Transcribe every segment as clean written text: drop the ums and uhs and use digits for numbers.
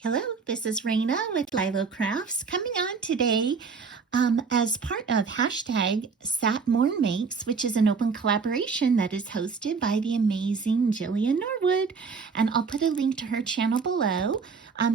Hello, this is Raina with LYLO Crafts coming on today as part of hashtag #SatMoreMakes, which is an open collaboration that is hosted by the amazing Jillian Norwood, and I'll put a link to her channel below.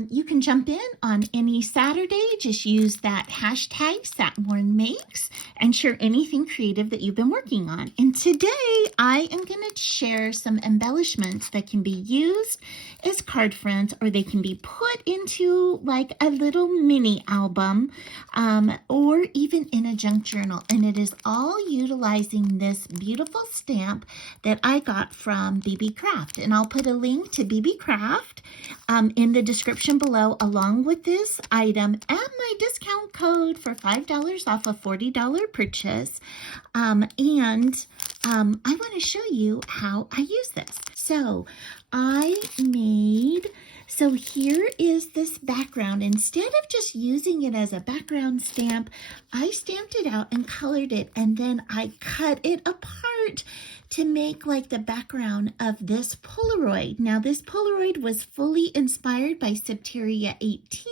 You can jump in on any Saturday, just use that hashtag #SatMoreMakes and share anything creative that you've been working on. And today I am going to share some embellishments that can be used as card fronts, or they can be put into like a little mini album or even in a junk journal. And it is all utilizing this beautiful stamp that I got from Beebeecraft. And I'll put a link to Beebeecraft in the description below, along with this item and my discount code for $5 off a $40 purchase. I want to show you how I use this. So here is this background. Instead of just using it as a background stamp, I stamped it out and colored it, and then I cut it apart to make like the background of this Polaroid. Now this Polaroid was fully inspired by Septeria 18,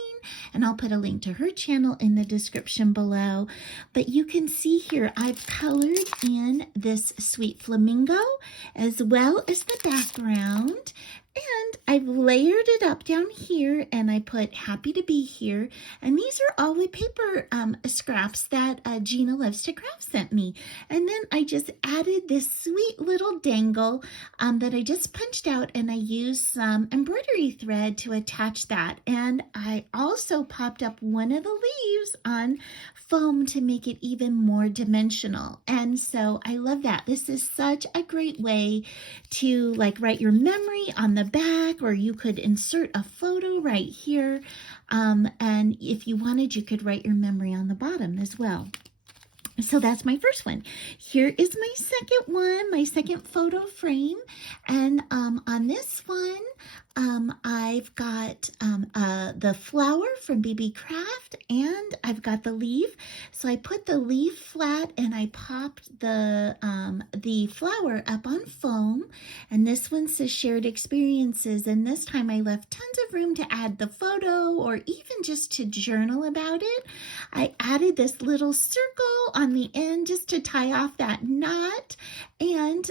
and I'll put a link to her channel in the description below. But you can see here I've colored in this sweet flamingo as well as the background. And I've layered it up down here, and I put happy to be here. And these are all the paper scraps that Gina Loves to Craft sent me. And then I just added this sweet little dangle that I just punched out, and I used some embroidery thread to attach that. And I also popped up one of the leaves on foam to make it even more dimensional. And so I love that. This is such a great way to like write your memory on the back, or you could insert a photo right here. And if you wanted, you could write your memory on the bottom as well. So that's my first one. Here is my second one, my second photo frame. And on this one, I've got the flower from Beebeecraft, and I've got the leaf. So I put the leaf flat, and I popped the flower up on foam. And this one says shared experiences. And this time I left tons of room to add the photo, or even just to journal about it. I added this little circle on the end just to tie off that knot. And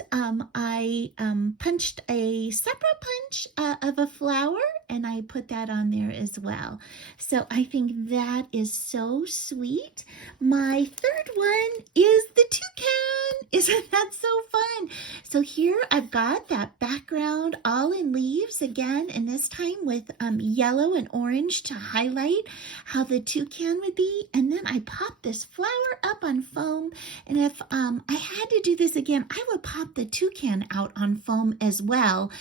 I punched a separate punch of a flower, and I put that on there as well. So I think that is so sweet. My third one is the toucan. Isn't that so fun? So here I've got that background all in leaves again, and this time with yellow and orange to highlight how the toucan would be. And then I popped this flower up on foam, and if I had to do this again, I would pop the toucan out on foam as well,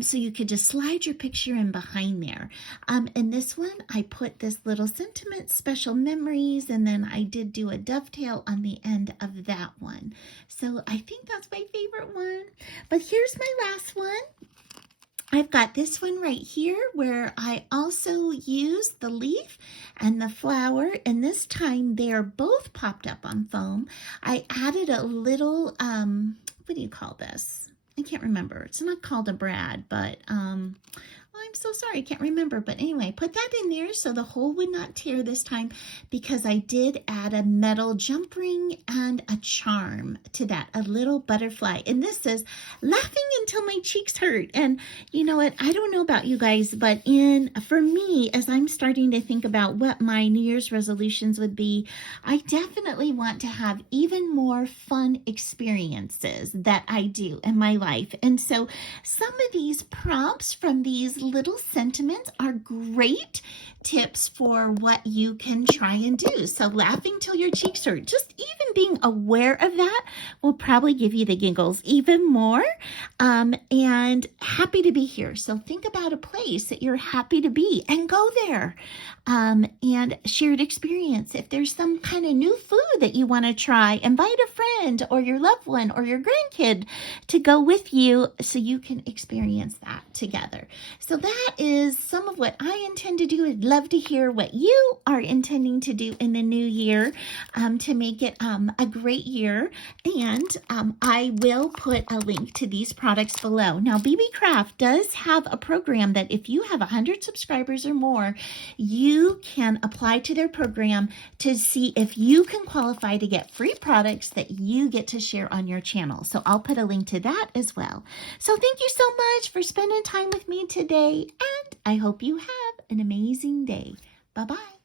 so you could just slide your picture in behind there. In this one, I put this little sentiment, special memories, and then I did do a dovetail on the end of that one. So I think that's my favorite one. But here's my last one. I've got this one right here where I also used the leaf and the flower, and this time they're both popped up on foam. I added a little, what do you call this? I can't remember. It's not called a brad, but I'm so sorry, I can't remember. But anyway, put that in there so the hole would not tear this time, because I did add a metal jump ring and a charm to that, a little butterfly. And this says, laughing until my cheeks hurt. And you know what? I don't know about you guys, but for me, as I'm starting to think about what my New Year's resolutions would be, I definitely want to have even more fun experiences that I do in my life. And so some of these prompts from these little sentiments are great tips for what you can try and do. So laughing till your cheeks hurt, just even being aware of that will probably give you the giggles even more. And happy to be here. So think about a place that you're happy to be and go there. And shared experience. If there's some kind of new food that you want to try, invite a friend or your loved one or your grandkid to go with you so you can experience that together. So that is some of what I intend to do. I'd love to hear what you are intending to do in the new year to make it a great year. And I will put a link to these products below. Now, Beebeecraft does have a program that if you have 100 subscribers or more, you can apply to their program to see if you can qualify to get free products that you get to share on your channel. So I'll put a link to that as well. So thank you so much for spending time with me today, and I hope you have an amazing day. Bye-bye.